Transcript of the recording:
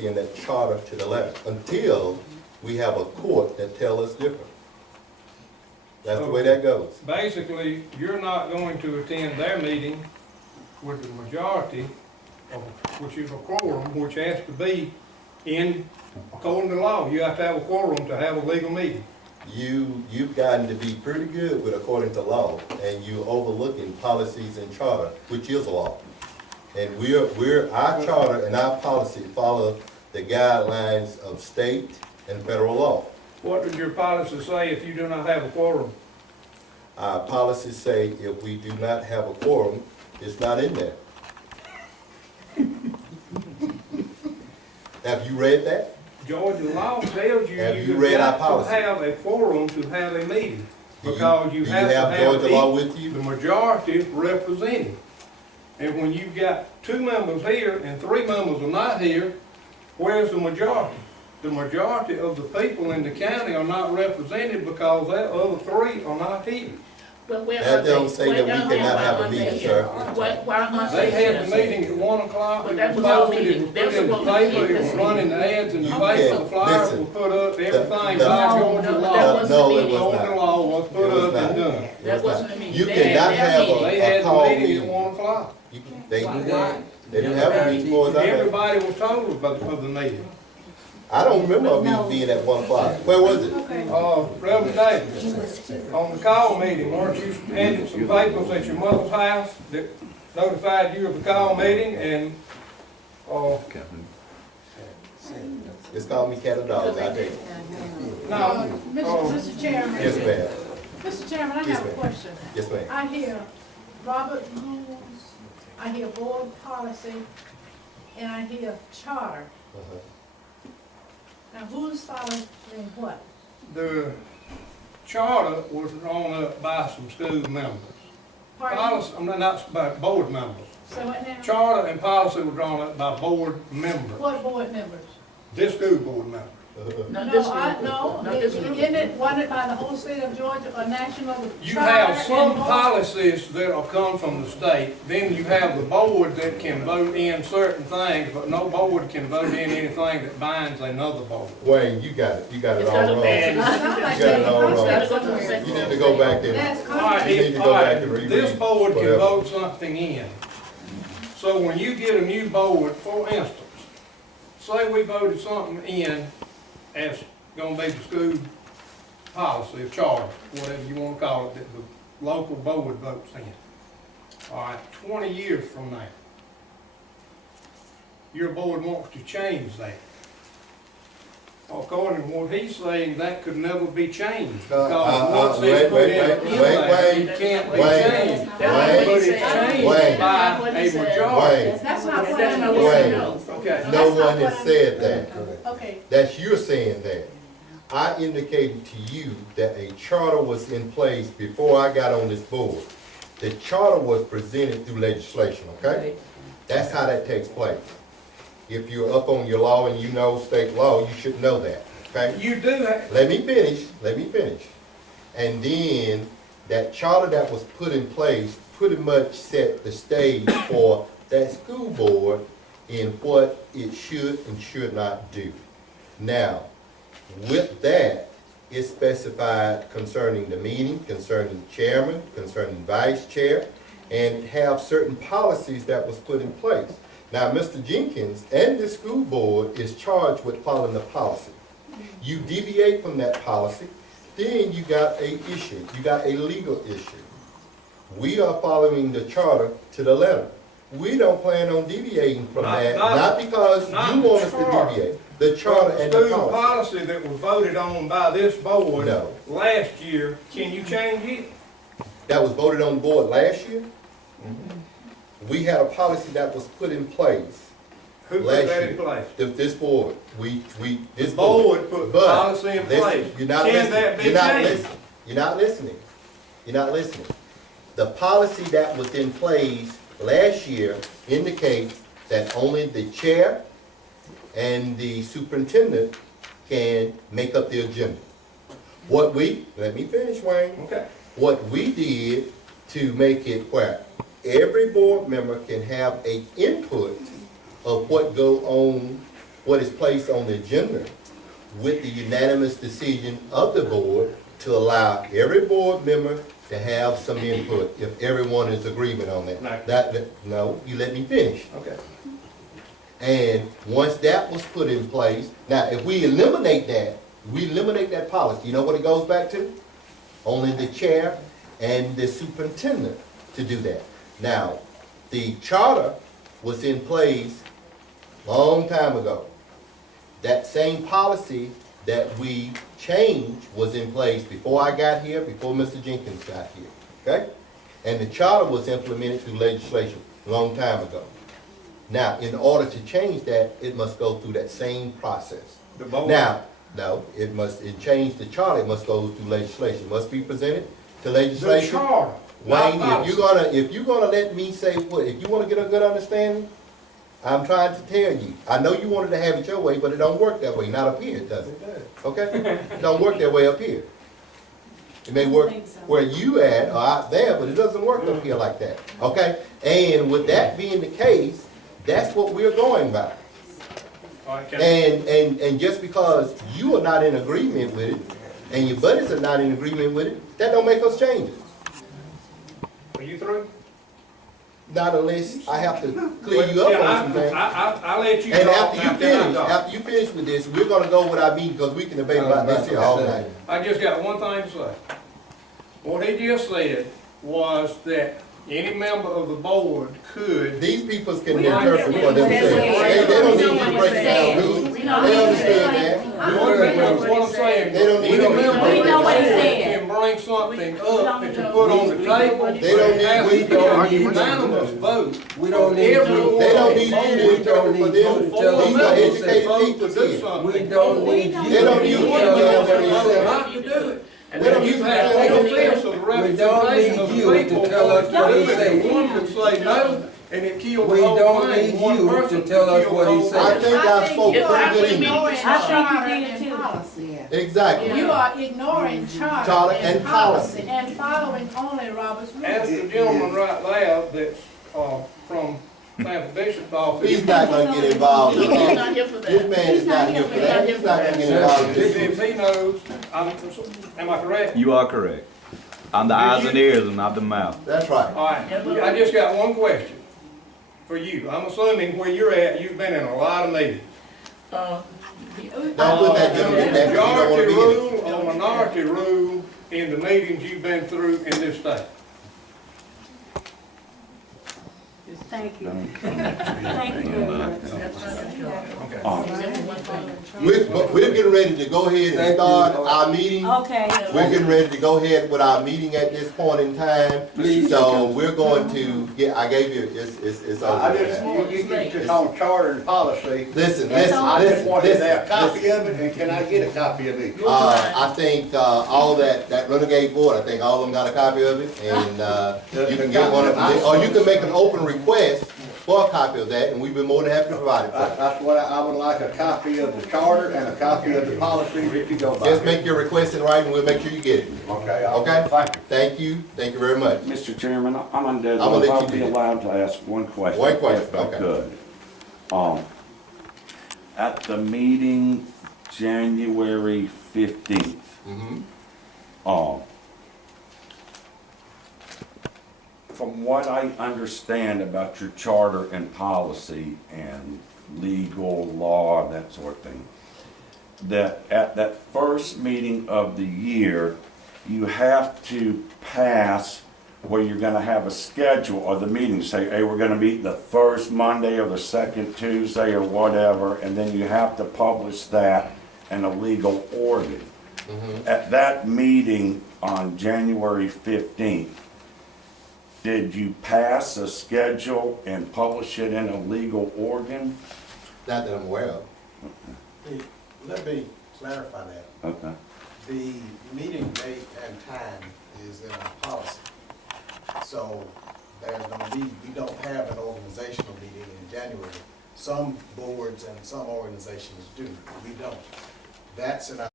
policy and that charter to the letter until we have a court that tells us different. That's the way that goes. Basically, you're not going to attend their meeting with the majority, of, which is a quorum, which has to be in, according to law, you have to have a quorum to have a legal meeting. You've gotten to be pretty good with according to law, and you're overlooking policies and charter, which is law. And our charter and our policy follow the guidelines of state and federal law. What does your policy say if you do not have a quorum? Our policies say if we do not have a quorum, it's not in there. Have you read that? Georgia law tells you Have you you've read our got to policy? have a quorum to have a meeting. Do Because you have to have Georgia law with you? the majority represented. And when you've got 2 members here and 3 members are not here, where's the majority? The majority of the people in the county are not represented because that other 3 are not here. But where That are they? don't say Where that we are cannot they? have a Why meeting, aren't sir. Why aren't They they had the here? meeting at 1 o'clock, But it that was was our posted, it was meeting. put in the That's what we paper, did. it was running the ads in the You paper, can't- the flyers listen. were put up, everything by No, Georgia no, law. that wasn't No, the it meeting. was Georgia not. law was put It was up and not. done. It That was wasn't not. a meeting. You They cannot had their have meeting. They a had the call meeting at meeting. 1 o'clock. They didn't have a meeting for us. Everybody was told about the meeting. I don't remember a meeting being at 1 o'clock. Where was it? Reverend Davis, on the call meeting, weren't you handing some papers at your mother's house that notified you of the call meeting and, It's called me cat or dog, I think. no, Mr. Chairman. Yes, ma'am. Mr. Chairman, I Yes, have a ma'am. question. Yes, ma'am. I hear Robert rules, I hear board policy, and I hear charter. Uh-huh. Now, who's following what? the charter was drawn up by some school members. Pardon? Policy, I'm not by board members. So what now? Charter and policy were drawn up by board members, What board members? this school board member. Not No, this I, group. no, Not this group. isn't it, wasn't it by the whole state of Georgia or national? You charter have some and board? policies that'll come from the state, then you have the board that can vote in certain things, but no board can vote in anything that binds another board. Wayne, you got it It's all got a wrong. bad. It's not like You got it all that. wrong. Gotta go to the second. You need to go back and, That's All right, You need to go all back right, and reread this board can whatever. vote something in. So when you get a new board, for instance, say we voted something in as gonna be the school policy, charter, whatever you wanna call it, that the local board votes in. All right, 20 years from now, your board wants to change that. According to what he's saying, that could never be changed, because once it's put in there, it can't be changed. But it's changed by a majority. Wayne, That's not what That's I not mean. what I Wayne. know. Okay. no That's not one what has I said that. Okay, That's you're saying that. I indicated to you that a charter was in place before I got on this board. The charter was presented through legislation, okay? That's how that takes place. If you're up on your law and you know state law, you should know that, okay? You do have, Let me finish. And then that charter that was put in place pretty much set the stage for that school board in what it should and should not do. Now, with that, it's specified concerning the meeting, concerning the chairman, concerning vice chair, and have certain policies that was put in place. Now, Mr. Jenkins and the school board is charged with following the policy. You deviate from that policy, then you got a issue, you got a legal issue. We are following the charter to the letter. We don't plan on deviating from that, not because you want us to deviate. The charter and the school policy. policy that was voted on by this board No. last year, can you change it? That was voted on the board last year. We had a policy that was put in place Who put last that in year. place? This board, this The board. board put But, policy in listen, place. you're not Can listening. that be You're not changed? listening. You're not listening. You're not listening. The policy that was in place last year indicates that only the chair and the superintendent can make up the agenda. Let me finish, Wayne. Okay. What we did to make it where every board member can have a input of what go on what is placed on the agenda with the unanimous decision of the board to allow every board member to have some input, if everyone is agreement on that. No. No, you let me finish. Okay. And once that was put in place, now if we eliminate that policy, you know what it goes back to? Only the chair and the superintendent to do that. Now, the charter was in place long time ago. That same policy that we changed was in place before I got here, before Mr. Jenkins got here, okay? And the charter was implemented through legislation a long time ago. Now, in order to change that, it must go through that same process. The board. Now, no, it changed the charter, it must go through legislation, it must be presented to The legislation. charter. Wayne, not if you're gonna let me say what, if you wanna get a good understanding, I'm trying to tell you, I know you wanted to have it your way, but it don't work that way, not up here, does it? Okay? It don't work that way up here. It may work where you at or out there, but it doesn't work up here like that, okay? And with that being the case, that's what we're going by. All right, Ken. And just because you are not in agreement with it, and your buddies are not in agreement with it, that don't make us change it. Are you through? Not unless I have to clear you up on some things. I'll let you And talk after you finish with this, we're gonna go with our meeting, because we can debate about this here all night. I just got one thing to say. What he just said was that any member of the board could, These people can We don't interpret get for what it themselves. says. They don't We know need what to it break down says. rules. We They know what it understand says. that. what I'm saying, They don't need any to- member of We the know what he board said. can bring something We up don't to know. put on the table. They don't need- It has to we be don't a need- unanimous vote. We don't need you. Everyone They don't need on the you to board interpret for them. These are members educated vote people to do here. something. We don't need you. They don't need to you tell to us tell what he us said. Not to do it. And We don't then need you've you had to no tell us. offense of the We don't representation need of the you to people. tell us what he said. One could say no, and it killed the We whole don't thing. need One you person to tell us could kill what the he whole said. I thing. think I spoke you are pretty good English. ignoring I think charter you did and too. policy. Exactly. You are ignoring Charter charter and and policy. policy and following only Robert's Ask rules. the gentleman right there that's, from Sanford Bishop's office. He's not gonna get involved. He's not here for This that. man is not here for that. He's not gonna get involved in this. If he knows, am I correct? You are correct. I'm the eyes and ears and not the mouth. That's right. All right, I just got one question for you. I'm assuming where you're at, you've been in a lot of meetings. Don't put that gentleman in that, 'cause you don't wanna Majority be in it. rule or minority rule in the meetings you've been through in this state? Thank you. Thank you very much. We're getting ready to go ahead and Thank you. start our meeting. Okay. We're getting ready to go ahead with our meeting at this point in time. Please. So we're going to get, I gave you, it's over. I just, you get just on charter and policy. Listen, I just wanted listen, a copy of it, and can I get a copy of it? I think, all that renegade board, I think all of them got a copy of it, and, you can get one of them, or you can make an open request for a copy of that, and we'd be more than happy to provide it for you. That's what I would like, a copy of the charter and a copy of the policy that you go by. Just make your request in writing, we'll make sure you get it. Okay. Okay? Thank you. Thank you very much. Mr. Chairman, I'm on I'm deadline. gonna let you I'll do be that. allowed to ask one question. One question, if I okay. could. At the meeting, January 15th, Mhm. from what I understand about your charter and policy and legal law and that sort of thing, that at that first meeting of the year, you have to pass where you're gonna have a schedule or the meeting, say, hey, we're gonna meet the first Monday or the second Tuesday or whatever, and then you have to publish that in a legal organ. At that meeting on January 15th, did you pass a schedule and publish it in a legal organ? Not that I'm aware of. Let me clarify that. Okay. The meeting date and time is in our policy. So there's no need, we don't have an organizational meeting in January. Some boards and some organizations do, we don't. That's in our